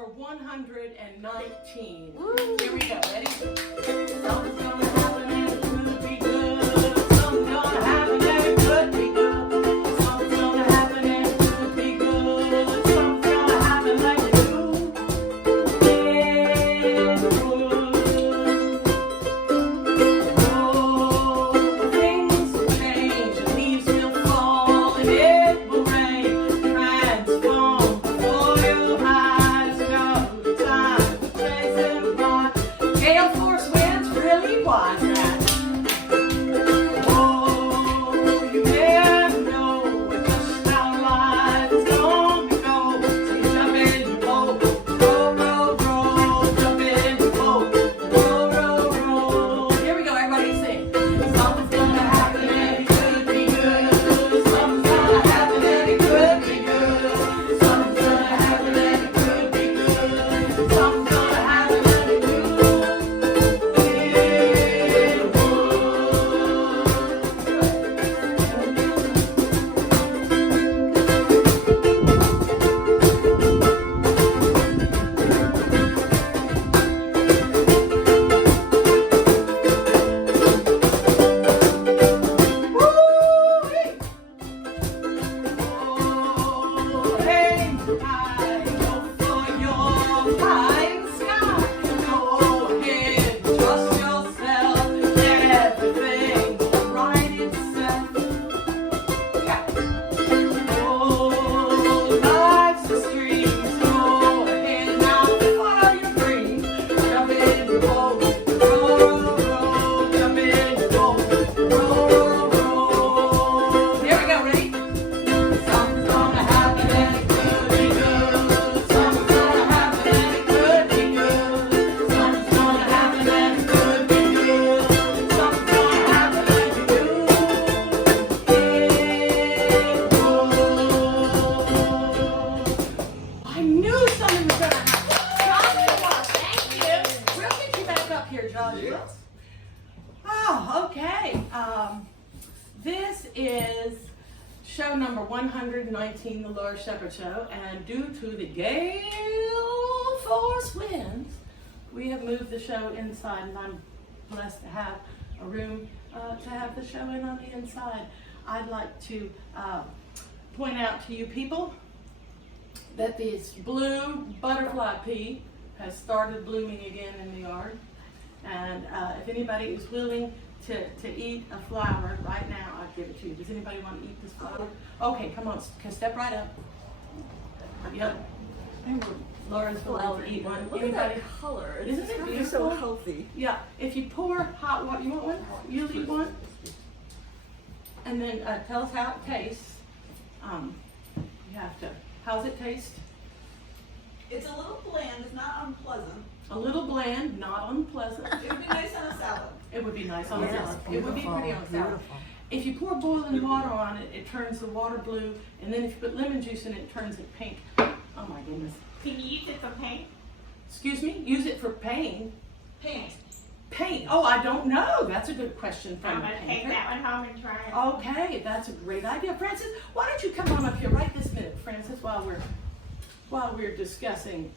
number 119. Here we go. Ready? Something's gonna happen and it could be good. Something's gonna happen and it could be good. Something's gonna happen and it could be good. Something's gonna happen like it do. It would. Oh, things will change, the leaves will fall, and it will rain. Transform before your eyes. Go, time to chase and fly. Gale force winds really wise that. Oh, you never know just how life is gonna go. So you jump in your boat, row, row, row, jump in your boat, row, row, row. Here we go, everybody sing. Something's gonna happen and it could be good. Something's gonna happen and it could be good. Something's gonna happen and it could be good. Something's gonna happen and it could. I knew something was going to happen. Joshua, thank you. We'll get you back up here, Joshua. Yes. Oh, okay. This is show number 119, the Lord Shepherd Show, and due to the gale force winds, we have moved the show inside, and I'm blessed to have a room to have the show in on the inside. I'd like to point out to you people that this blue butterfly pea has started blooming again in the yard. And if anybody is willing to eat a flower right now, I'll give it to you. Does anybody want to eat this flower? Okay, come on, step right up. Yep. Laura's willing to eat one. Look Anybody? at that color. Isn't It's it really beautiful? so healthy. Yeah. If you pour hot water, you want one? You'll eat one? And then tell us how it tastes. You have to. How's it taste? It's a little bland, it's not unpleasant. A little bland, not unpleasant. It would be nice on a salad. It would be nice on a Yes, salad. It would be pretty on a salad. Beautiful. If you pour boiling water on it, it turns the water blue, and then if you put lemon juice in it, it turns it pink. Oh my goodness. Can you use it for paint? Excuse me? Use it for paint? Paint. Paint? Oh, I don't know. That's a good question I'm from a gonna take painter. that one home and try it. Okay, that's a great idea. Francis, why don't you come on up here right this minute, Francis, while we're discussing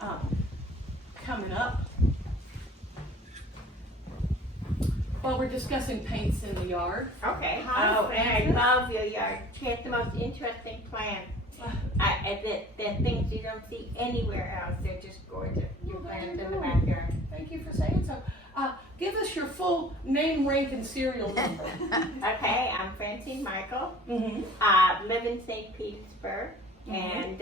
coming up. While we're discussing paints in the yard. Okay. Hi, Oh, and I Francis. love your yard. She has the most interesting plants. They're things you don't see anywhere else. They're just gorgeous. Your Well, there plants you in the go. backyard. Thank you for saying so. Give us your full name, rank, and serial number. Okay, I'm Francine Michel. Mm-hmm. Live in St. Petersburg. Mhm. And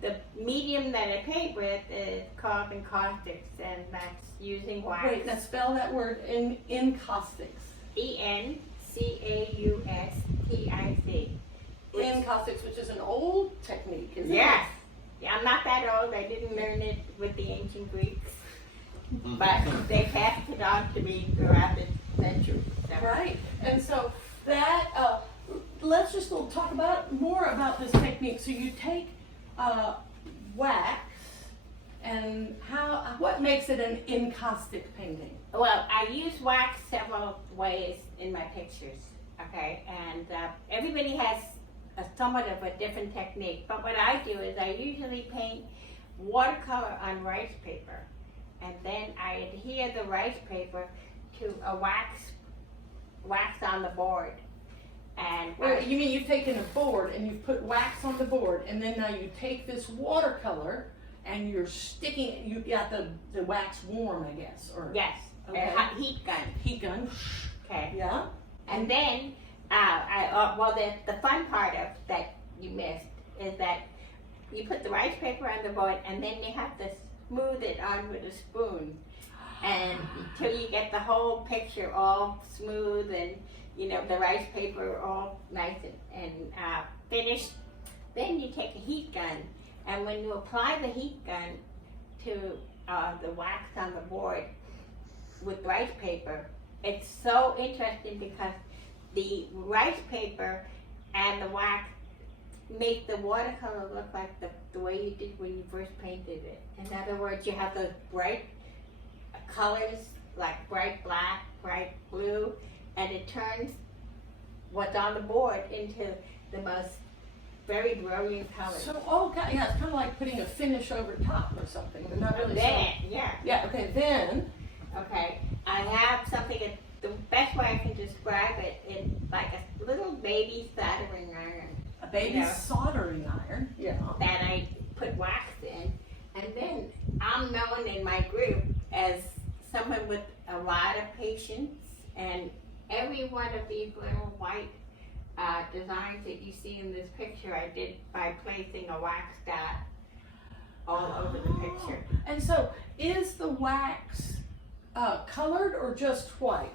the medium that I paint with is called encaustics, and that's using wax. Wait, now spell that word in encaustics. ENCAUSTIC. Encaustics, which is an old technique, isn't Yes. Yeah, I'm not that old. I didn't learn it with the ancient Greeks. But they passed it on to me throughout the centuries. it? Right. And so that, let's just talk more about this technique. So you take wax, and what makes it an encaustic painting? Well, I use wax several ways in my pictures, okay? And everybody has somewhat of a different technique. But what I do is I usually paint watercolor on rice paper, and then I adhere the rice paper to a wax on the board. And Wait, you mean you've taken a board and you've put wax on the board, and then now you take this watercolor and you're sticking, you got the wax warm, I guess, or yes, okay. a hot heat gun. Heat gun. Okay. Yeah. And then, the fun part of that you missed is that you put the rice paper on the board, and then you have to smooth it on with a spoon, and until you get the whole picture all smooth and the rice paper all nice and finished. Then you take a heat gun, and when you apply the heat gun to the wax on the board with rice paper, it's so interesting because the rice paper and the wax make the watercolor look like the way you did when you first painted it. In other words, you have those bright colors like bright black, bright blue, and it turns what's on the board into the most very brilliant colors. So, yeah, it's kind of like putting a finish over top or something, but not really. Yeah, okay, then. Okay, I have something, the best way I can describe it is like a little baby soldering iron. A baby soldering iron. Yeah. That I put wax in, and then I'm known in my group as someone with a lot of patience, and every one of these little white designs that you see in this picture I did by placing a wax dot all over the picture. And so, is the wax colored or just white?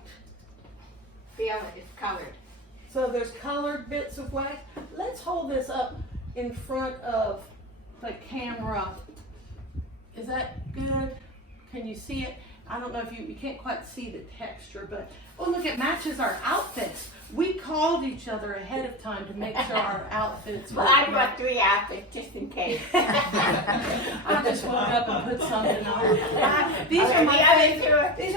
Feel it is colored. So there's colored bits of wax. Let's hold this up in front of the camera. Is that good? Can you see it? I don't know if you can't quite see the texture, but oh look, it matches our outfits. We called each other ahead of time to make sure our outfits were. Well, I brought 3 outfits just in case. I just woke up and put something on. These are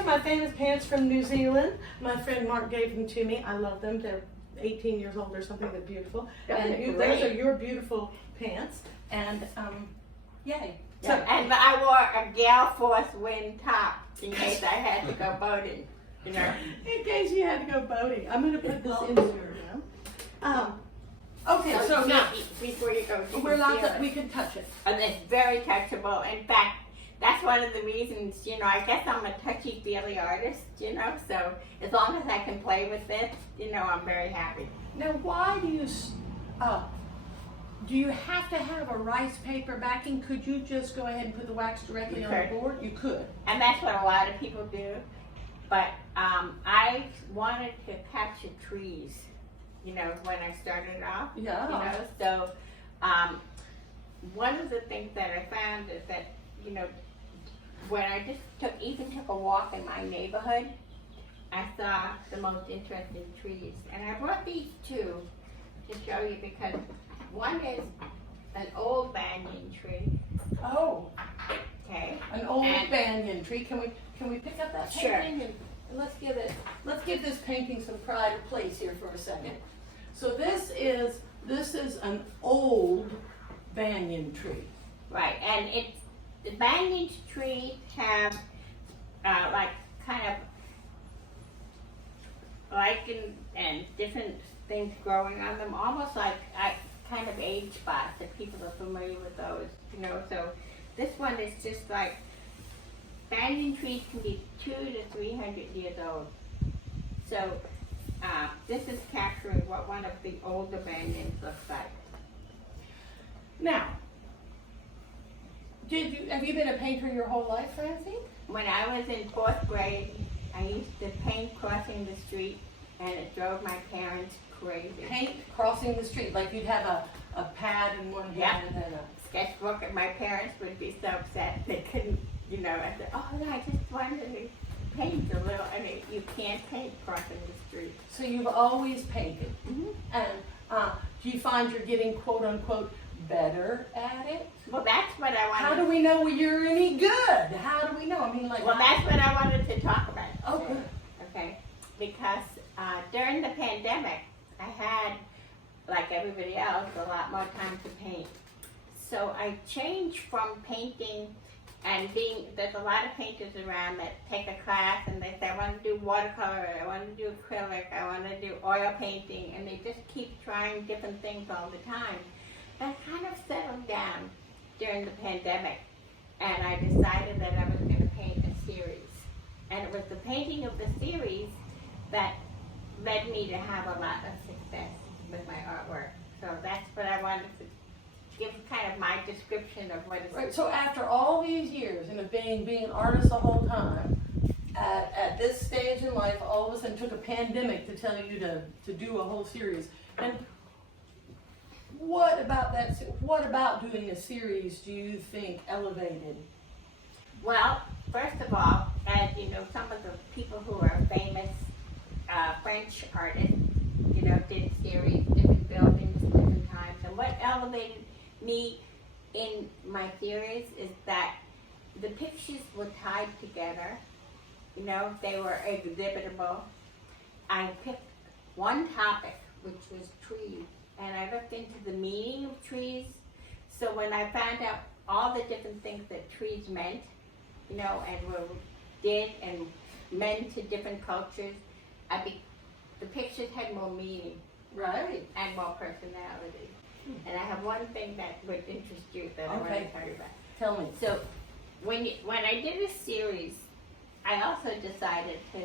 my famous pants from New Zealand. My friend Mark gave them to me. I love them. They're 18 years old or something. They're beautiful. Those are your beautiful pants. And yay. So, and I wore a Gale Force wind top in case I had to go boating. In case you had to go boating. I'm going to put this in here now. Okay, so now, before you go, we can touch it. And it's very touchable. In fact, that's one of the reasons, I guess I'm a touchy-feely artist, so as long as I can play with this, I'm very happy. Now, why do you have to have a rice paper backing? Could you just go ahead and put the wax directly on the board? You could. And that's what a lot of people do. But I wanted to capture trees, when I started off. Yeah. So one of the things that I found is that, when I just even took a walk in my neighborhood, I saw the most interesting trees. And I brought these 2 to show you because one is an old banyan tree. Oh. Okay. An old banyan tree. Can we pick up that painting and let's give this painting some pride of place here for a second. So this is an old banyan tree. Right, and the banyan trees have like kind of lichen and different things growing on them, almost like kind of age spots, if people are familiar with those, so this one is just like, banyan trees can be 200 to 300 years old. So this is capturing what one of the older banyans looks like. Now, have you been a painter your whole life, Francine? When I was in 4th grade, I used to paint crossing the street, and it drove my parents crazy. Paint crossing the street, like you'd have a pad in one hand and a sketchbook, and my parents would be so upset they couldn't, I said, oh no, I just wanted to paint a little. I mean, you can't paint crossing the street. So you've always painted. Mm-hmm. And do you find you're getting quote unquote better at it? Well, that's what I wanted. How do we know you're any good? How do we know? I mean, like. Well, that's what I wanted to talk about. Oh, good. Okay, because during the pandemic, I had, like everybody else, a lot more time to paint. so I changed from painting and there's a lot of painters around that take a class and they say, I want to do watercolor, I want to do acrylic, I want to do oil painting, and they just keep trying different things all the time. That kind of settled down during the pandemic, and I decided that I was going to paint a series. And it was the painting of the series that led me to have a lot of success with my artwork. So that's what I wanted to give kind of my description of what it's. Right, so after all these years and being an artist the whole time, at this stage in life, all of a sudden took a pandemic to tell you to do a whole series. And what about doing a series do you think elevated? Well, first of all, as you know, some of the people who are famous French artists, you know, did series, different buildings, different times. And what elevated me in my series is that the pictures were tied together. You know, they were exhibitable. I picked one topic, which was trees, and I looked into the meaning of trees. So when I found out all the different things that trees meant, you know, and did and meant to different cultures, the pictures had more meaning, Right. and more personality. And I have one thing that would interest you that I want to tell you about. Tell me. So when I did a series, I also decided to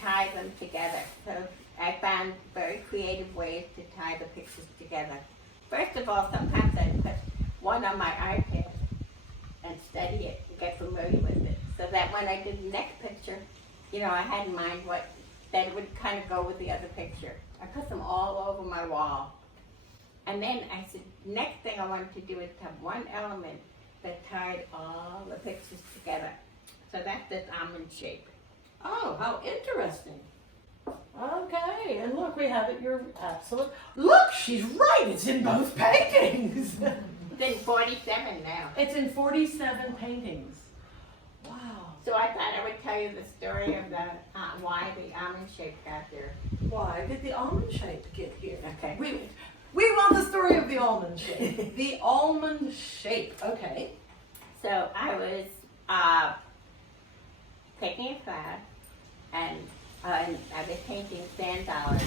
tie them together. So I found very creative ways to tie the pictures together. First of all, sometimes I put one on my iPad and study it and get familiar with it, so that when I did the next picture, you know, I had in mind that it would kind of go with the other picture. I put them all over my wall. And then I said, next thing I wanted to do is have one element that tied all the pictures together. So that's this almond shape. Oh, how interesting. Okay, and look, we have it. You're absolute. Look, she's right. It's in both paintings. It's in 47 now. It's in 47 paintings. Wow. So I thought I would tell you the story of why the almond shape got there. Why did the almond shape get here? Okay. We want the story of the almond shape. The almond shape. Okay. So I was taking a class, and I was painting sand dollars,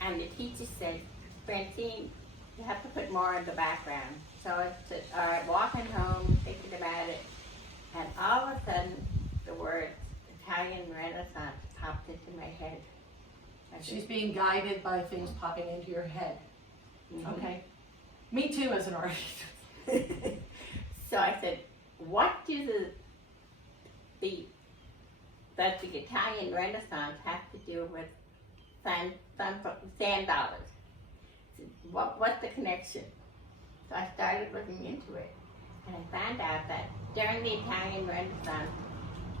and the teacher said, Francine, you have to put more in the background. So I said, all right, walking home, thinking about it, and all of a sudden the words Italian Renaissance popped into my head. She's being guided by things popping into your head. Mhm. Okay. Me too, as an artist. So I said, what do the Italian Renaissance have to do with sand dollars? What's the connection? So I started looking into it, and I found out that during the Italian Renaissance,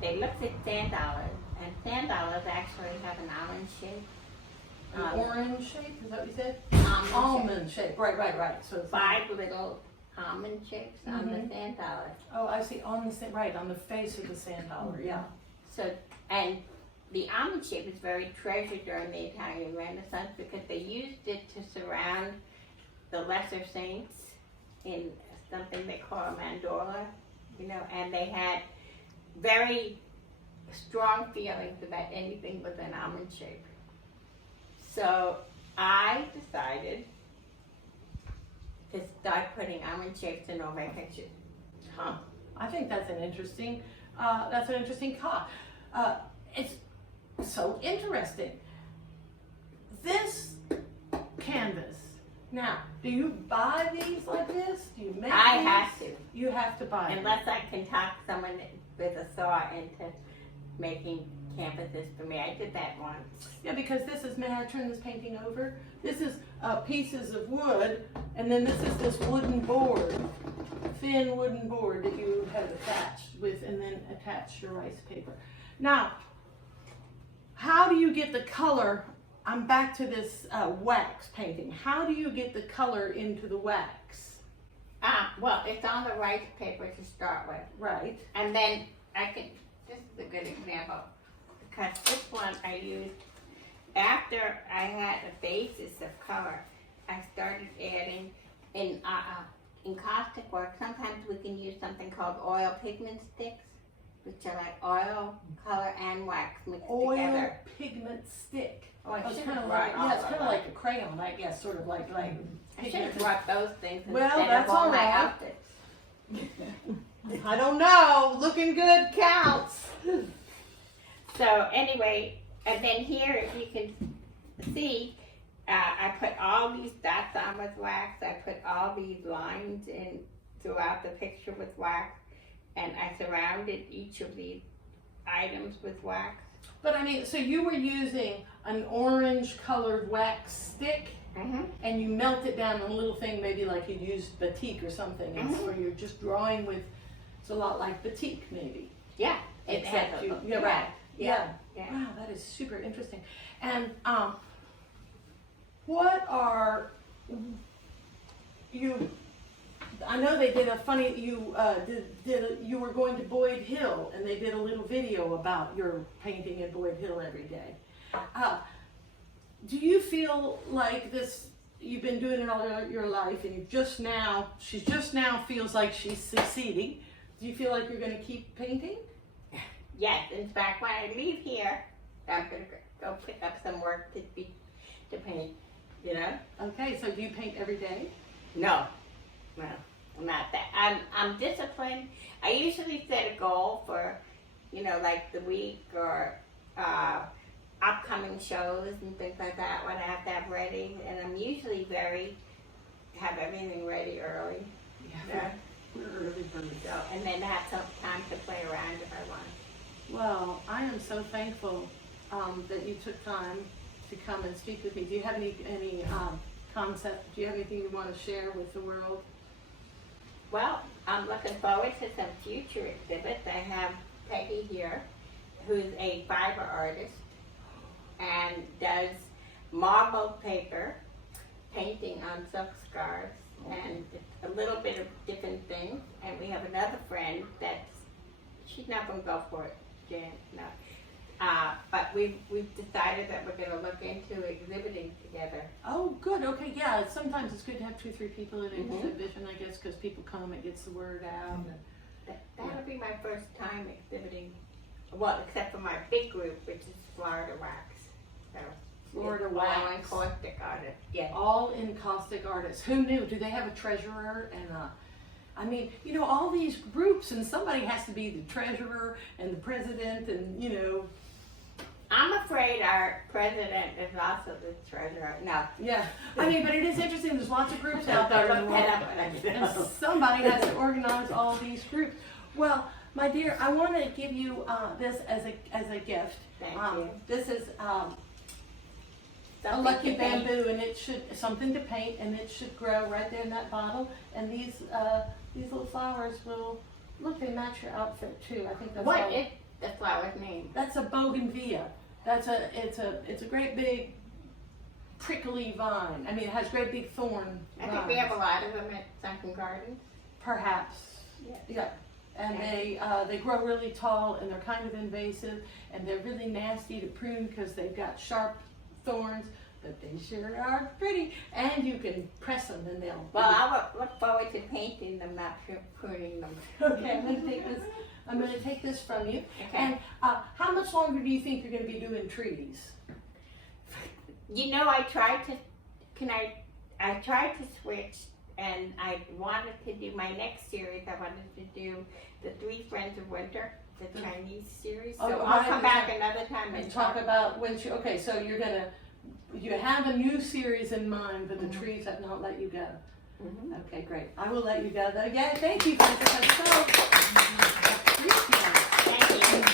they looked at sand dollars, and sand dollars actually have an almond shape. An orange shape, is that what you said? Almond shape. Right. So it's 5 little almond shapes on the Mhm. sand dollar. Oh, I see. On the face of the sand dollar. Yeah. So, and the almond shape is very treasured during the Italian Renaissance because they used it to surround the lesser saints in something they call a mandorla, you know, and they had very strong feelings about anything with an almond shape. So I decided to start putting almond shapes in all my pictures. Huh. I think that's an interesting thought. It's so interesting. This canvas. Now, do you buy these like this? Do you make I these? have to. You have to buy them. Unless I can talk someone with a saw into making canvases for me. I did that once. Yeah, because this is, may I turn this painting over? This is pieces of wood, and then this is this wooden board, thin wooden board that you have attached with, and then attach your rice paper. Now, how do you get the color? I'm back to this wax painting. How do you get the color into the wax? Well, it's on the rice paper to start with. Right. And then this is a good example, because this one I used after I had a basis of color. I started adding in caustic work, sometimes we can use something called oil pigment sticks, which are like oil, color, and wax mixed Oil together. pigment stick. Oh, I It's should kind have of brought like, all yeah, it's of kind of that. like a crayon, I guess, sort of like I should have pigment. brought those things Well, instead that's of all all my right. outfits. I don't know, looking good counts. So anyway, and then here, if you can see, I put all these dots on with wax. I put all these lines in throughout the picture with wax, and I surrounded each of these items with wax. But I mean, so you were using an orange colored wax stick Mm-hmm. and you melt it down in a little thing, maybe like you'd use batik or something, and so you're just drawing with, it's a lot like batik maybe. Yeah, Except you, yeah, right. yeah. Wow, that is super interesting. And what are you? I know they did a funny. You you were going to Boyd Hill, and they did a little video about your painting at Boyd Hill every day. Do you feel like this? You've been doing it all your life, and she just now feels like she's succeeding. Do you feel like you're going to keep painting? Yes, in fact, when I leave here, I'm gonna go pick up some work to paint. You know? Okay, so do you paint every day? No, I'm not that. I'm disciplined. I usually set a goal for, like the week or upcoming shows and things like that. What I have to have ready, and I'm usually have everything ready early. Yeah. We're early birds. So, and then have some time to play around if I want. Well, I am so thankful that you took time to come and speak with me. Do you have any concept? Do you have anything you want to share with the world? Well, I'm looking forward to some future exhibits. I have Peggy here, who's a fiber artist and does marble paper painting on silk scarves, and it's a little bit of different things. And we have another friend she's not going to go for it, Jan, no. But we've decided that we're going to look into exhibiting together. Oh, good. Okay, yeah. Sometimes it's good to have 2 or 3 people in an Mhm. exhibition, I guess, because people come, it gets the word out. That'll be my first time exhibiting, well, except for my big group, which is Florida Wax. So, Florida it's Wax. all in caustic artist. Yes. All in caustic artists. Who knew? Do they have a treasurer and I mean, all these groups, and somebody has to be the treasurer and the president, and I'm afraid our president is also the treasurer. No. yeah. I mean, but it is interesting. There's lots of groups out there in the world, and somebody has to organize all these groups. Well, my dear, I want to give you this as a gift. Thank you. This is a Something lucky to paint. bamboo, and it should something to paint, and it should grow right there in that bottle. And these little flowers will look. They match your outfit too. I think that's What all. is the flower's name? That's a bougainvillea. It's a great big prickly vine. I mean, it has great big thorn. I think we have a lot of them at Sunken Gardens. Perhaps. Yeah. And they grow really tall, and they're kind of invasive, and they're really nasty to prune because they've got sharp thorns, but they sure are pretty. And you can press them, and they'll. Well, I look forward to painting them, not pruning them. Okay, I'm going to take this from you. Okay. And how much longer do you think you're going to be doing trees? I tried to switch, and I wanted to do my next series. I wanted to do the 3 Friends of Winter, the Chinese series. So Oh, I'll right. come back another time And talk about when you. Okay, so you have a new series in mind, but the trees have not let you go. Mhm. Okay, great. I will let you go though. Yeah, thank you, Francis. I'm so appreciate Thank you. it.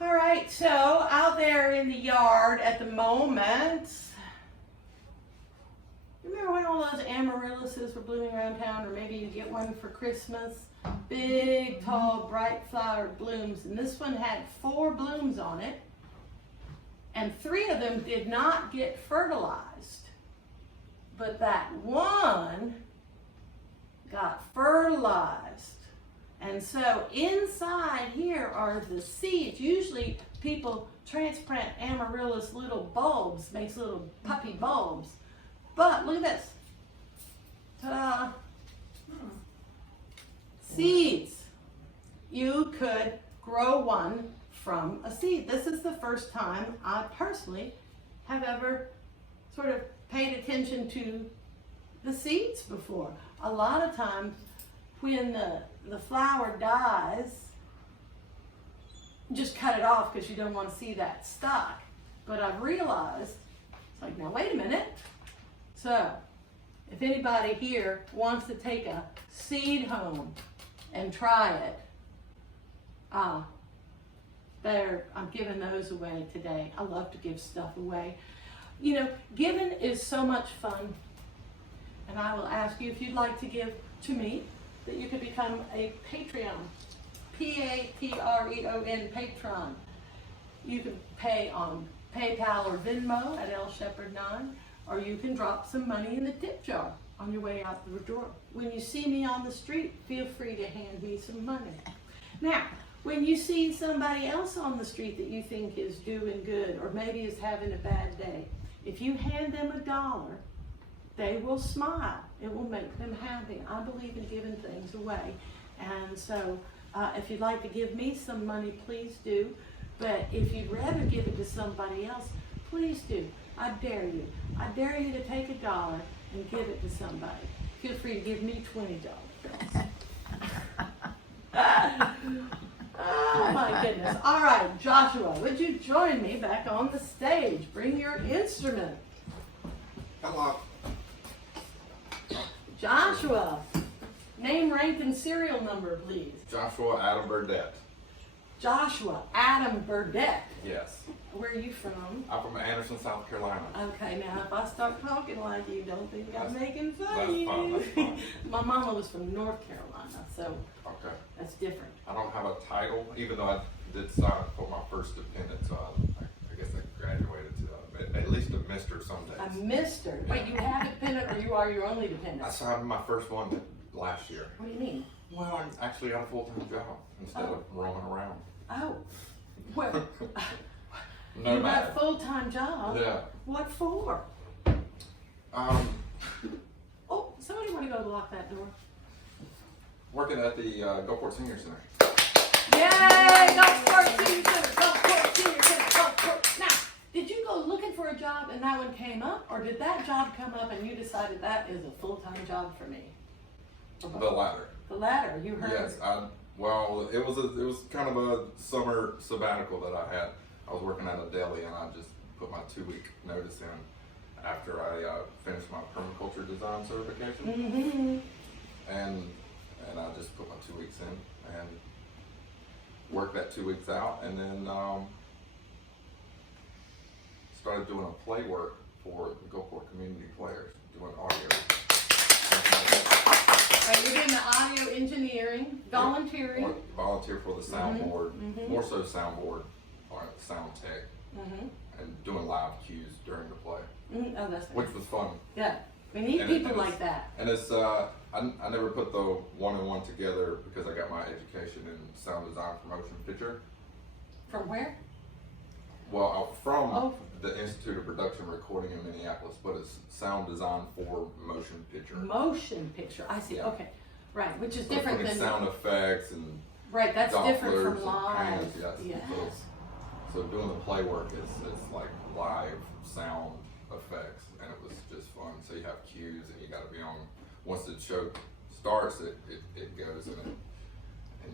All right, so out there in the yard at the moment, remember when all those amaryllises were blooming around town, or maybe you get one for Christmas? Big, tall, bright flowered blooms, and this one had 4 blooms on it, and 3 of them did not get fertilized, but that one got fertilized. And so inside here are the seeds. Usually people transplant amaryllis little bulbs, makes little puppy bulbs. But look at this. Ta-da. Seeds. You could grow one from a seed. This is the first time I personally have ever sort of paid attention to the seeds before. A lot of times when the flower dies, just cut it off because you don't want to see that stalk. But I've realized, it's like, now wait a minute. So, if anybody here wants to take a seed home and try it, I'm giving those away today. I love to give stuff away. You know, giving is so much fun. And I will ask you if you'd like to give to me, that you could become a Patreon. Patreon, patron. You can pay on PayPal or Venmo at lshepherd9, or you can drop some money in the tip jar on your way out the door. When you see me on the street, feel free to hand me some money. Now, when you see somebody else on the street that you think is doing good, or maybe is having a bad day, if you hand them $1, they will smile. It will make them happy. I believe in giving things away. And so if you'd like to give me some money, please do. But if you'd rather give it to somebody else, please do. I dare you. I dare you to take $1 and give it to somebody. Feel free to give me $20. Oh my goodness. All right, Joshua, would you join me back on the stage? Bring your instrument. Hello. Joshua, name, rank, and serial number, please. Joshua Adam Burdette. Joshua Adam Burdette. Yes. Where are you from? I'm from Anderson, South Carolina. Okay, now if I start talking like you, don't think I'm making fun That's of you. fine, that's fine. My mama was from North Carolina, so Okay. that's different. I don't have a title, even though I did sign for my first dependent, so I guess I graduated to at least a mister some days. A mister. Wait, you have a dependent or you are your only dependent? I signed my first one last year. What do you mean? Well, I actually got a full-time job instead of roaming around. Oh, well, No you got matter. a full-time job. Yeah. What for? Um, Oh, somebody want to go lock that door? working at the Gulfport Senior Center. Yay! Gulfport Senior Center! Gulfport Senior Center! Gulfport! Now, did you go looking for a job and that one came up, or did that job come up and you decided that is a full-time job for me? The latter. The latter, you heard. Yes, well, it was kind of a summer sabbatical that I had. I was working at a deli and I just put my 2-week notice in after I finished my permaculture design certification. Mm-hmm. And I just put my 2 weeks in and worked that 2 weeks out, and then started doing a play work for the Gulfport Community Players, doing audio. Right, you're doing the audio engineering, volunteering. Volunteer for the soundboard, Mhm. more so soundboard, or sound tech, Mm-hmm. and doing live cues during the play, Mm-hmm. Oh, that's which was fun. yeah. We need And people it's- like that. And it's I never put the one and one together because I got my education in sound design for motion picture. From where? Well, I'm from Oh. the Institute of Production Recording in Minneapolis, but it's sound design for motion picture. Motion picture. I see. Okay. Right, which is So different putting than sound effects and right. That's different Dopplers from and live. pans, yes. Yes. So doing the play work is like live sound effects, and it was just fun. So you have cues, and you got to be on. Once the show starts, it goes, and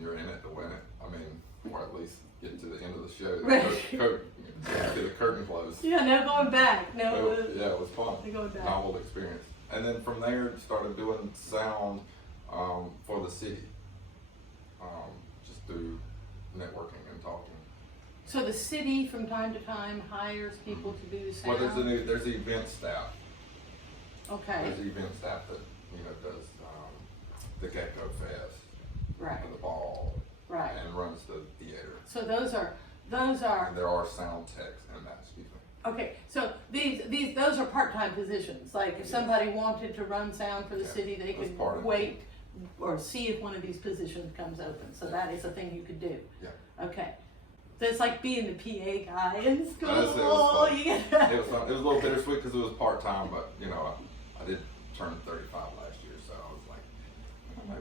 you're in it to win it. I mean, or at least get to the end of the show. Right. Get the curtain closed. Yeah. No going back. No. So, yeah, it was fun. No going back. Novel experience. And then from there, started doing sound for the city, just through networking and talking. So the city from time to time hires people to do the sound. Well, there's the event staff. Okay. There's the event staff that does the Gecko Fest, Right. and the ball, Right. and runs the theater. So those are And there are sound techs in that. Excuse me. okay. So those are part-time positions. Like if somebody wanted to run sound for the Yeah, city, they that's could part of it. wait or see if one of these positions comes open. So that is a thing you could do. Yeah. Okay. So it's like being the PA guy in school. It was fun. You get It was a little bittersweet because it was part time, but I did turn 35 last year, so I was like,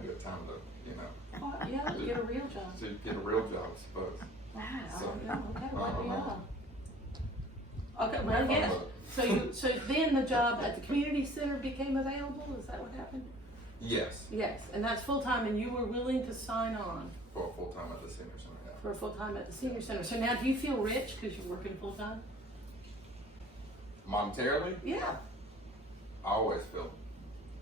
maybe a time to, you know, Oh, yeah, get a real job. to get a real job, I suppose. Wow, So, okay, I well, don't yeah. know. Okay, well, yes. I'm So then the job at the community center became available, is that what happened? Yes, Yes, and that's full-time, and you were willing to sign on for a full time at the senior center. Yeah. for a full-time at the senior center. So now do you feel rich because you're working full-time? Monetarily, Yeah. I always feel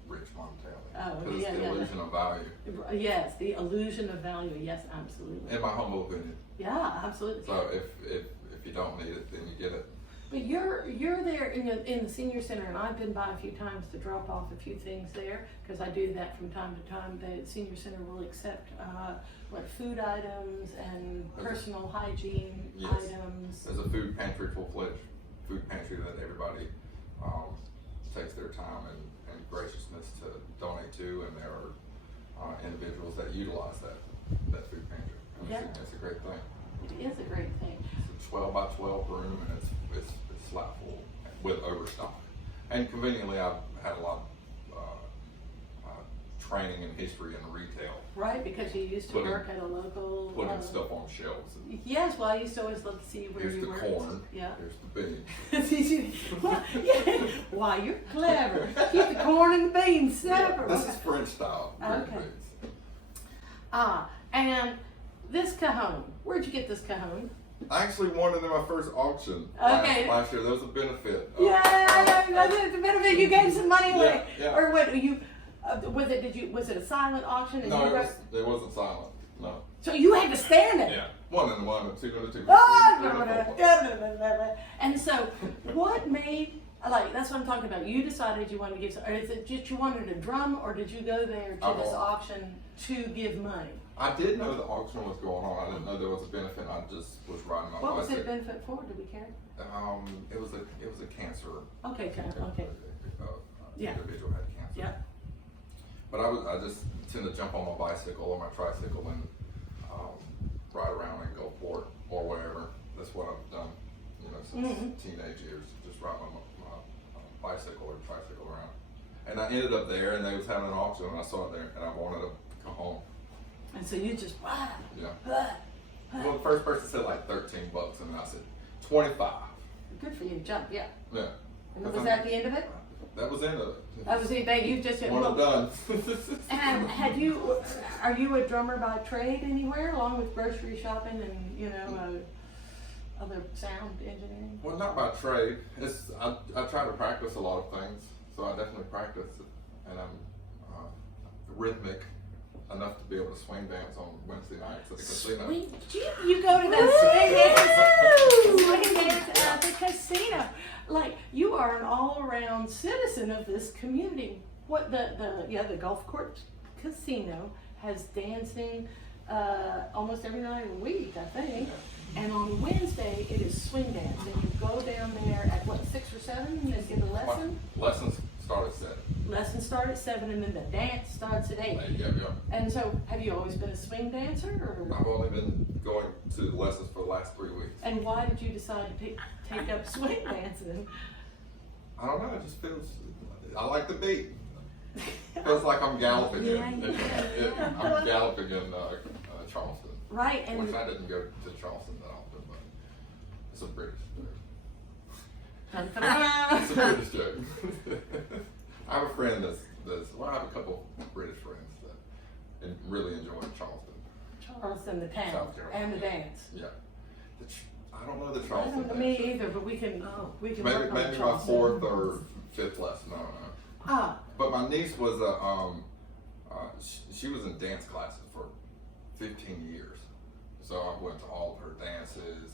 rich monetarily. Oh, Because yeah, it's the yeah. illusion of value, Yes, the illusion of value, yes, absolutely. in my humble opinion. Yeah, absolutely. So if you don't need it, then you get it. But you're there in the senior center, and I've been by a few times to drop off a few things there, because I do that from time to time. The senior center will accept like food items and personal hygiene Yes. items. There's a food pantry, full-fledged food pantry that everybody takes their time and graciousness to donate to, and there are individuals that utilize that food pantry. And Yeah. it's a great thing. It is a great thing. It's a 12 by 12 room, and it's slap full with overstock. And conveniently, I've had a lot of training and history in retail, Right, because you used to Putting- work at a local. putting stuff on shelves. And Yes, well, I used to always love to see where here's you the worked. corn. Yeah. Here's the beans. Yeah. Why, you're clever. Keep the corn and the beans separate. This is French style. green Okay. beans. And this cajon, where'd you get this cajon? I actually won it in my first auction Okay. last year. There was a benefit. Yeah, that's a benefit. You gave some money away. Yeah. Or what, you, was it a silent auction? And No, you it wasn't silent. No. so you had to stand it? Yeah. 1 and 1 and 2 and 2. And so, what made, like, that's what I'm talking about. You decided you wanted to give some, or is it just you wanted a drum, or did you go there to this auction to give money? I did know the auction was going on. I didn't know there was a benefit. I just was riding my What was it bicycle. benefit for? Did we care? It was a cancer. Okay, okay. Yeah. Individual had cancer. Yeah. But I just tend to jump on my bicycle or my tricycle and ride around in Gulfport or wherever. That's what I've done, since teenage years. Just ride my bicycle or tricycle around. And I ended up there, and they was having an auction, and I saw it there, and I wanted to come home. And so you just, Yeah. Well, the first person said like $13, and then I said 25. good for you, jump, yeah. Yeah. And was that the end of it? That was the end of it. That was the thing, you just One and done. And are you a drummer by trade anywhere, along with grocery shopping and, other sound engineering? Well, not by trade. I try to practice a lot of things, so I definitely practice it, and I'm rhythmic enough to be able to swing dance on Wednesday nights at the casino. You go to the swing dance at the casino. Like, you are an all-around citizen of this community. What the golf court casino has dancing almost every night of the week, I think. And on Wednesday, it is swing dance, and you go down there at what, 6 or 7, and get a lesson? Lessons start at 7. Lessons start at 7, and then the dance starts at 8. Yeah. And so, have you always been a swing dancer, or? I've only been going to lessons for the last 3 weeks. And why did you decide to take up swing dancing? I don't know. It just feels. I like the beat. Feels like I'm galloping I'm galloping in Charleston. Right, and Which I didn't go to Charleston that often, but it's a British joke. It's a British joke. I have a friend I have a couple British friends that really enjoy Charleston. Charleston, the town, South Carolina. and the dance. Yeah. I don't know the I Charleston don't know dance. me either, but we can Maybe work on my Charleston. 4th or 5th lesson. I don't know. Ah, But my niece was she was in dance classes for 15 years. So I went to all of her dances,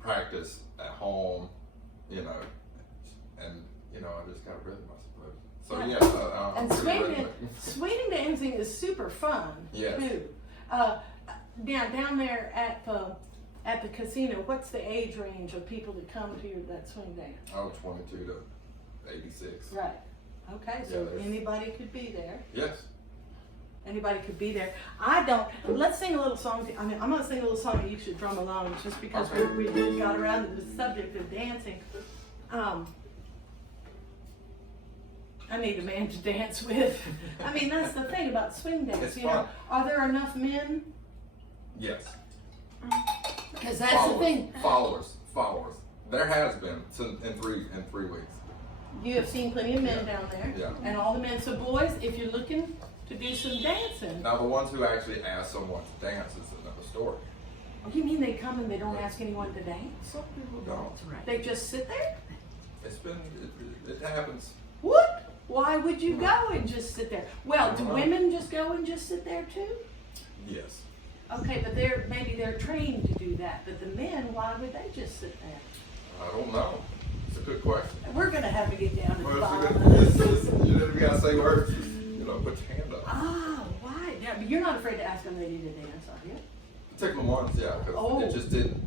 practice at home, and I just got a rhythm, I suppose. So Yeah. I'm and pretty swing dancing is super fun Yes. too. Now down there at the casino, what's the age range of people that come to that swing dance? Oh, 22 to 86. Right. Okay, so Yeah, anybody could be there. Yes. Anybody could be there. Let's sing a little song. I'm going to sing a little song that you should drum along just because Okay. we got around to the subject of dancing. I need a man to dance with. I mean, that's the thing about swing dance. It's You know, fun. are there enough men? Yes. Because that's the thing. Followers. There has been in 3 weeks. You have seen plenty of men down there, Yeah. and all the men. So boys, if you're looking to do some dancing, Now the ones who actually ask someone to dance is another story. you mean they come and they don't ask anyone to dance? Some people don't. They just sit there? It happens. What? Why would you go and just sit there? Well, do I don't know. women just go and just sit there too? Yes. Okay, but maybe they're trained to do that. But the men, why would they just sit there? I don't know. It's a good question. We're gonna have to get down to the Well, bottom if of you're this. gonna, you gotta say words. Put your hand up. Ah, why? Yeah, but you're not afraid to ask a lady to dance, are you? Particular ones, yeah, because Oh. it just didn't.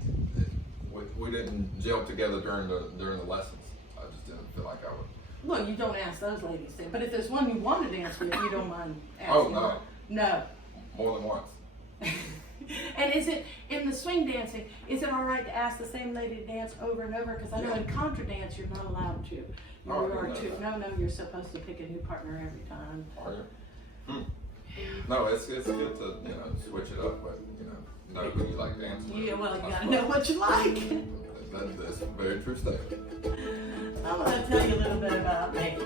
We didn't gel together during the lessons. I just didn't feel like I would. Well, you don't ask those ladies to. But if there's one you want to dance with, you don't mind asking. Oh, no. No. More than once. And is it, in the swing dancing, is it all right to ask the same lady to dance over and over? Because I know in contra dance you're not allowed to. You Oh, I are didn't know to. that. No, you're supposed to pick a new partner every time. Are you? No, it's good to switch it up, but know who you like dancing with. Yeah, well, you That's gotta fun. know what you like. That's a very true statement. I'm gonna tell you a little bit about me.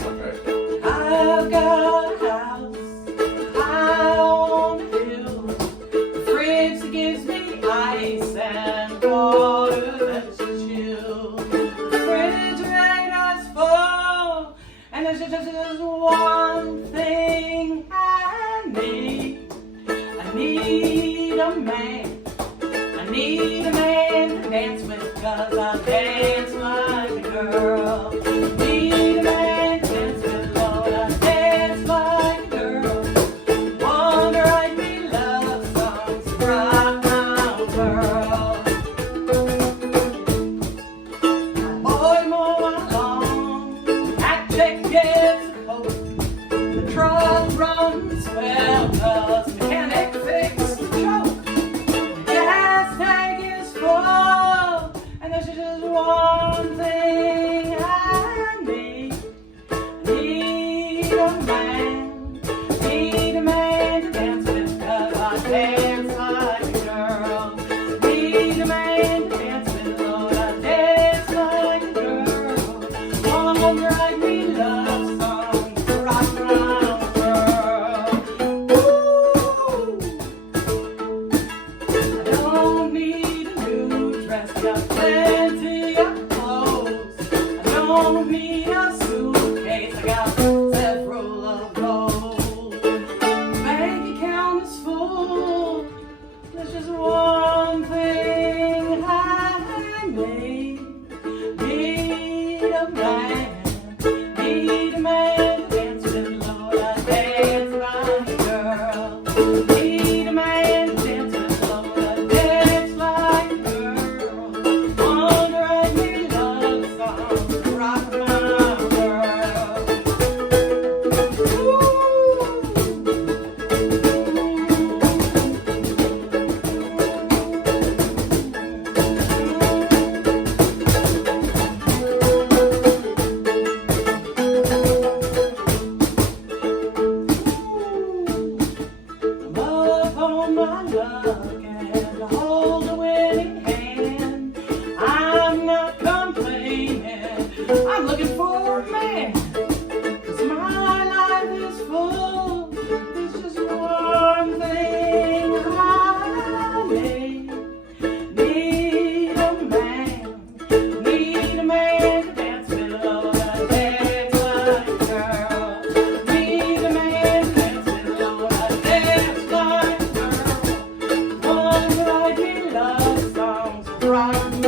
Okay. I've got a house high on the hill, a fridge that gives me ice and water that's chill. The refrigerator's full, and there's just one thing I need. I need a man. I need a man to dance with, 'cause I dance like a girl. Need a man to dance with, Lord, I dance like a girl. One to write me love songs to rock my world. My boy mow my lawn, that chick gets a coat. The truck runs well, 'cause mechanic fixed the choke. Gas tank is full, and there's just one thing I need. I need a man to dance with, 'cause I dance like a girl. Need a man to dance with, Lord, I dance like a girl. One to write me love songs to rock around the world. I don't need a new dress, got plenty of clothes. I don't need a suitcase, I got several of those. Bank account is full, there's just one thing I need. Need a man to dance with, Lord, I dance like a girl. Need a man to dance with, Lord, I dance like a girl. One to write me love songs to rock my world. Love on my luck and to hold a winning hand. I'm not complaining, I'm looking for a man. 'Cause my life is full, there's just one thing I need. Need a man to dance with, Lord, I dance like a girl. Need a man to dance with, Lord, I dance like a girl. One to write me love songs to rock my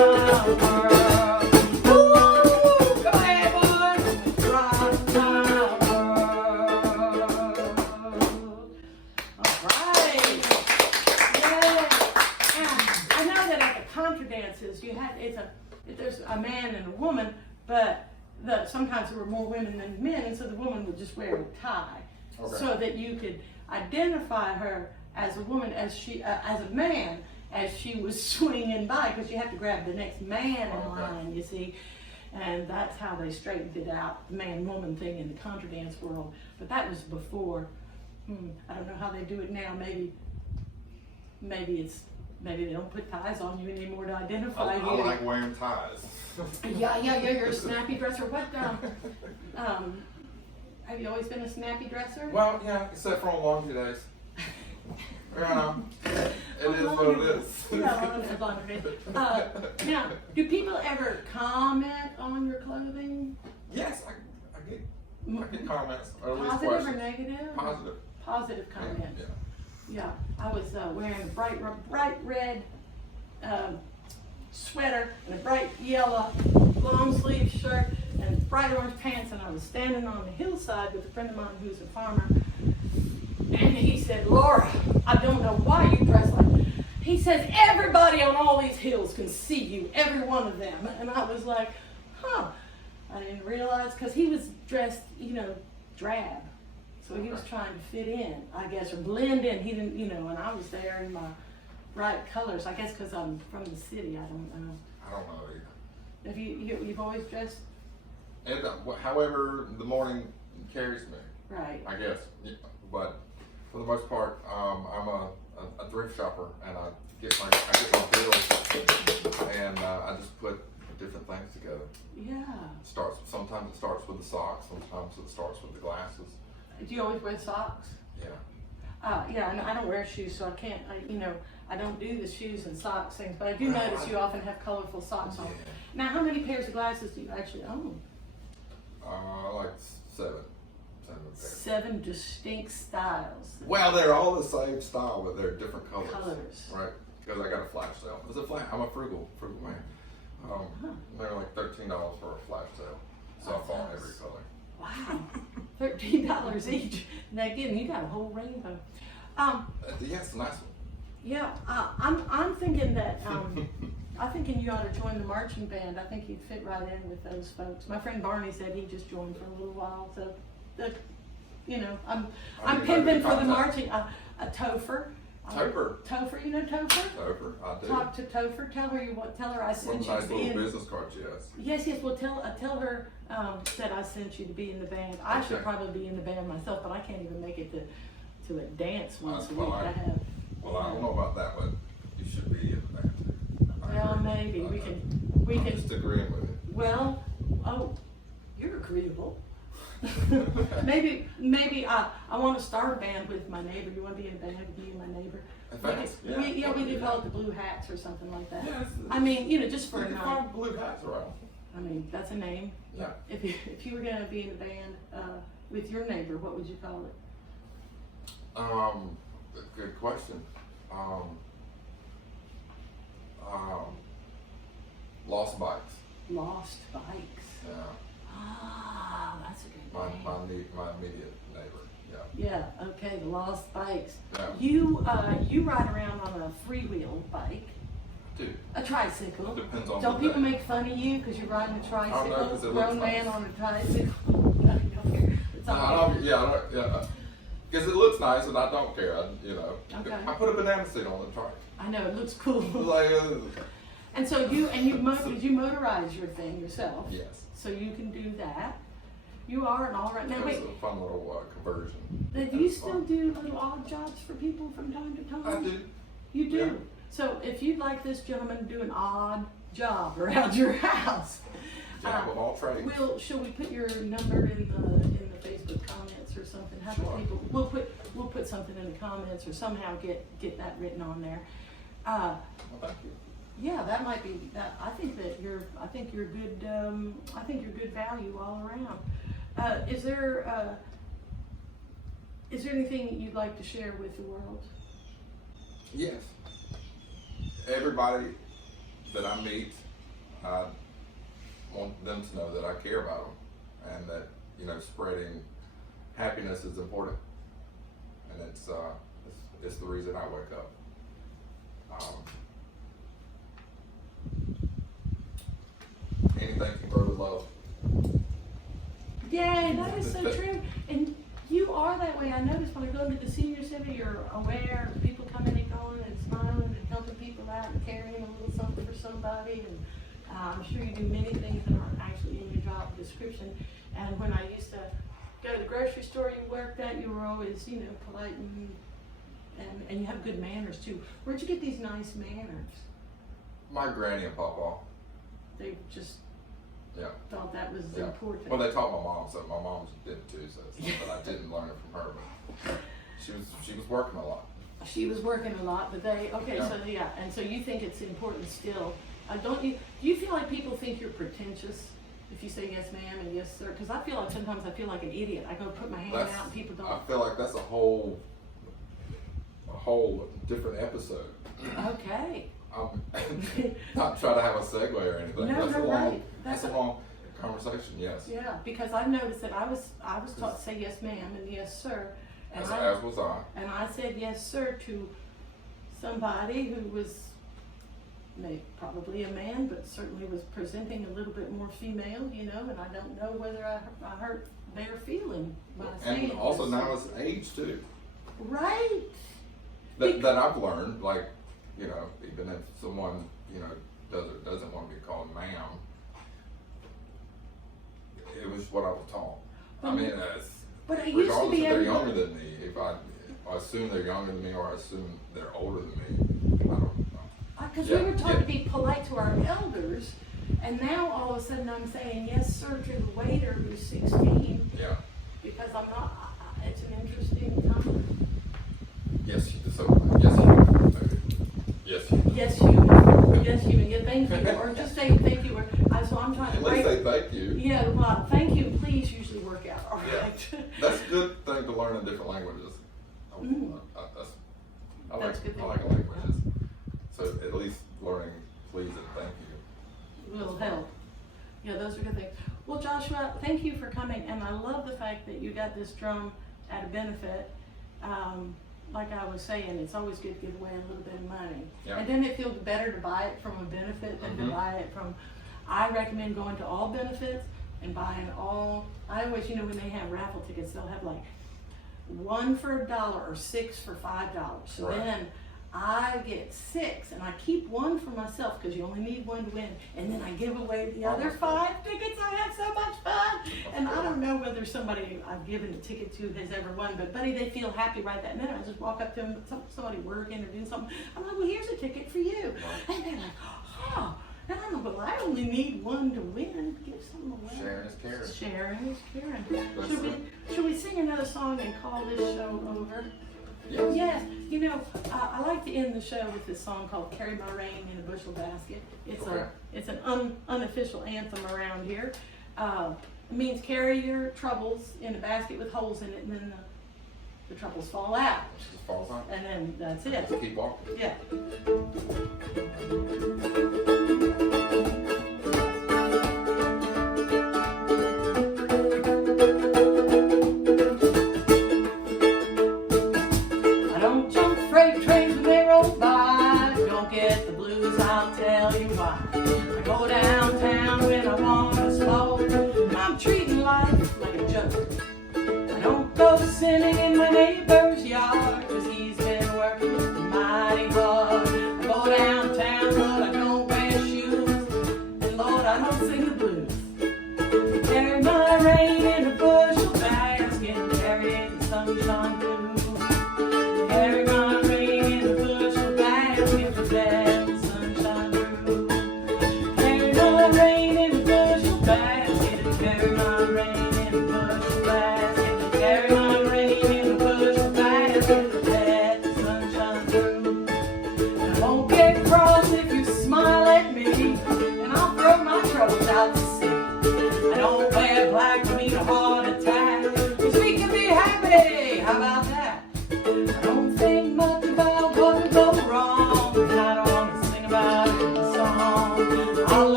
world. Ooh, go ahead, boy, rock my world. All right. Yeah. I know that at the contra dances, there's a man and a woman, but sometimes there were more women than men, and so the woman would just wear a tie, Okay. so that you could identify her as a woman, as a man, as she was swinging by, because you have to grab the next man in Okay. line, you see. and that's how they straightened it out, the man-woman thing in the contra dance world. But that was before. I don't know how they do it now. Maybe they don't put ties on you anymore to identify you. I like wearing ties. Yeah, you're a snappy dresser. What? Have you always been a snappy dresser? Well, yeah, except for on laundry days. You know, it is what it is. Yeah, laundry days. Now, do people ever comment on your clothing? Yes, I get comments. Or at least Positive or questions. negative? Positive. Positive comments. Yeah. Yeah, I was wearing a bright red sweater and a bright yellow long sleeve shirt and bright orange pants, and I was standing on the hillside with a friend of mine who's a farmer, and he said, "Laura, I don't know why you dress like that." He says, "Everybody on all these hills can see you, every one of them." And I was like, huh. I didn't realize, because he was dressed, drab. So he was trying to fit in, I guess, or blend in. He didn't, and I was there in my bright colors. I guess because I'm from the city, I don't know. I don't know either. Have you've always dressed And however the morning carries me, right? I guess. Yeah. But for the most part, I'm a thrift shopper, and I get my bills, and I just put different things together. Yeah. Sometimes it starts with the socks. Sometimes it starts with the glasses. Do you always wear socks? Yeah. Yeah, and I don't wear shoes, so I can't. I don't do the shoes and socks things. But I do notice you often have colorful socks on. Yeah. Now, how many pairs of glasses do you actually own? Like seven pairs. 7 distinct styles. Well, they're all the same style, but they're different colors. Colors. Right? Because I got a flash sale. I'm a frugal man. They're like $13 for a flash sale, so I bought every color. Wow, $13 each. Now again, you got a whole rainbow. Yes, nice one. Yeah, I'm thinking that I'm thinking you ought to join the marching band. I think you'd fit right in with those folks. My friend Barney said he just joined for a little while, so I'm pimping for the marching. A Topher. Topher, you know Topher? Topher, I do. Talk to Topher. Tell her I sent One you nice to be little in. business cards, yes. Yes. Well, tell her that I sent you to be in the band. I should Okay. probably be in the band myself, but I can't even make it to a dance once a Well, week. I have. Well, I don't know about that, but you should be in the band too. I Well, agree. maybe we I'm can. just agreeing with it. Well, you're agreeable. maybe I want to start a band with my neighbor. You want to be in a band with me and my neighbor? We could call it the Blue Hats or something like that. Yes. I mean, just for You a can night. find blue hats around. I mean, that's a name. Yeah. If you were gonna be in a band with your neighbor, what would you call it? Good question. Lost Bikes. Lost Bikes. Yeah. Ah, that's a good name. My immediate neighbor. Yeah. Yeah. Okay. The Lost Bikes. Yeah. You ride around on a freewheel bike, Dude. a tricycle. Depends on Don't the people day. make fun of you because you're riding a tricycle? Oh, no, 'cause it Grown looks man nice. on a tricycle. No, you don't care. It's all right. Yeah. Because it looks nice, and I don't care. Okay. I put a banana seat on the trike. I know it looks cool. Like, And so you motorize your thing yourself. yes. So you can do that. You are an all right. Now It was wait, a fun little conversion. do It you was still fun. do little odd jobs for people from time to time? I do. You do. Yeah. So if you'd like this gentleman to do an odd job around your house, Jack of all trades. shall we put your number in the Facebook comments or something? How do Sure. people? We'll put something in the comments or somehow get that written on there. Well, thank you. Yeah, that might be. I think you're good. I think you're good value all around. Is there anything that you'd like to share with the world? Yes. Everybody that I meet, I want them to know that I care about them, and that spreading happiness is important, and it's the reason I wake up. Anything can grow with love. Yay, that is so true. And you are that way. I notice when I go into the senior center, you're aware of people coming and going and smiling and helping people out and carrying a little something for somebody. And I'm sure you do many things that aren't actually actually in your job description. And when I used to go to the grocery store you worked at, you were always, you know, polite and you have good manners too. Where'd you get these nice manners? My granny and papa. They just Yeah. thought that was Yeah. important. Well, they taught my mom, so my mom did too. So it's not that I didn't learn it from her, but she was working a lot. She was working a lot, but they, okay, Yeah. so yeah, and so you think it's important still. Do you feel like people think you're pretentious if you say yes ma'am and yes sir? Because I feel like sometimes I feel like an idiot. I go put my hand out and people I don't. feel like that's a whole different episode. Okay. I'm not trying to have a segue or anything. No, that's no, a long, right. that's a long conversation. Yes. Yeah, because I've noticed that I was taught to say yes ma'am and yes sir. And As was I. And I said yes sir to somebody who was probably a man, but certainly was presenting a little bit more female, you know, and I don't know whether I hurt their feeling by saying And also this. now it's age too. Right. That I've learned, like, you know, even if someone, you know, doesn't want to be called ma'am, it was what I was taught. I mean, But it used to regardless be if they're everybody. younger than me, if I assume they're younger than me or I assume they're older than me, I don't know. Because Yeah, we were taught yeah. to be polite to our elders, and now all of a sudden I'm saying yes sir to the waiter who's 16 Yeah. because I'm not. It's an interesting time. Yes, so yes, you. Yes, you. Yes, you. Yes, you. Yeah, thank you. Or just say thank you. So I'm trying to At least break. say thank you. Yeah, well, thank you and please usually work out. All Yeah. right. That's a good thing to learn in different languages. Mm. That's good I like thing. languages. So at least learning please and thank you. Will help. Yeah, those are good things. Well, Joshua, thank you for coming, and I love the fact that you got this drum at a benefit. Like I was saying, it's always good to give away a little bit of money. Yeah. And then it feels better to buy it from a benefit than to Mhm. buy it from. I recommend going to all benefits and buying all. I always, you know, when they have raffle tickets, they'll have like 1 for $1 or 6 for $5. So Right. then I get 6 and I keep 1 for myself because you only need 1 to win, and then I give away the other 5 tickets. I have so much fun, and I don't know whether somebody I've given a ticket to has ever won, but buddy, they feel happy right that minute. I just walk up to them, somebody working or doing something. I'm like, well, here's a ticket for you, and they're like, oh. And I'm like, well, I only need 1 to win. Give some away. Sharing is caring. Sharing is caring. That's Should we sing another song and call this show over? Yes. Yes, you know, I like to end the show with this song called "Carry My Rain in a Bushel Basket." It's an unofficial anthem around here. It means carry your troubles in a basket with holes in it, and then the troubles fall out, Just falls out. and then that's Just it. keep walking. Yeah. I don't jump freight trains when they roll by. Don't get the blues, I'll tell you why. I go downtown when I wanna slow, and I'm treating life like a joke. I don't go sinning in my neighbor's yard, 'cause he's been working mighty hard. I go downtown, but I don't wear shoes, and Lord, I don't sing the blues. Carry my rain in a bushel basket, carry the sunshine too. Carry my rain in a bushel basket, but let the sunshine through. Carry my rain in a bushel basket, carry my rain in a bushel basket, carry my rain in a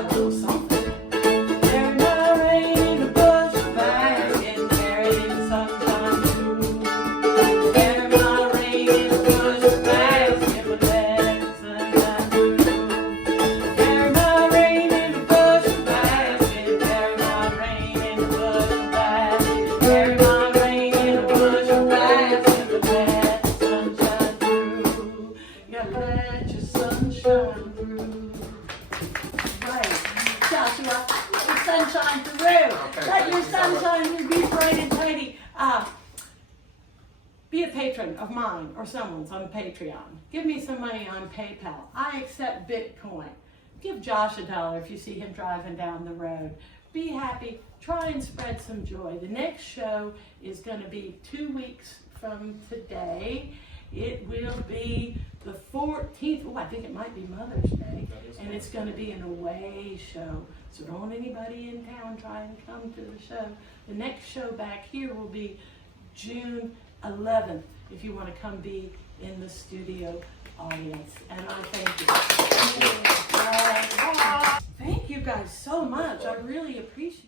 a little something. There no rain in the bush back and there ain't sunshine too. There no rain in the bush back and but there's sunshine too. There no rain in the bush back and there no rain in the bush back. There no rain in the bush back and but there's sunshine through. You let your sunshine through. Right. Joshua, let your sunshine through. Okay, Let thank your you so much. sunshine through. Be bright and tidy. Be a patron of mine or someone's on Patreon. Give me some money on PayPal. I accept Bitcoin. Give Josh $1 if you see him driving down the road. Be happy. Try and spread some joy. The next show is going to be 2 weeks from today. It will be the 14th. Oh, I think it might be Mother's Day. And it's going to be an away show. So don't want anybody in town try and come to the show. The next show back here will be June 11th, if you want to come be in the studio audience. And I thank you. Thank you guys so much. I really appreciate it.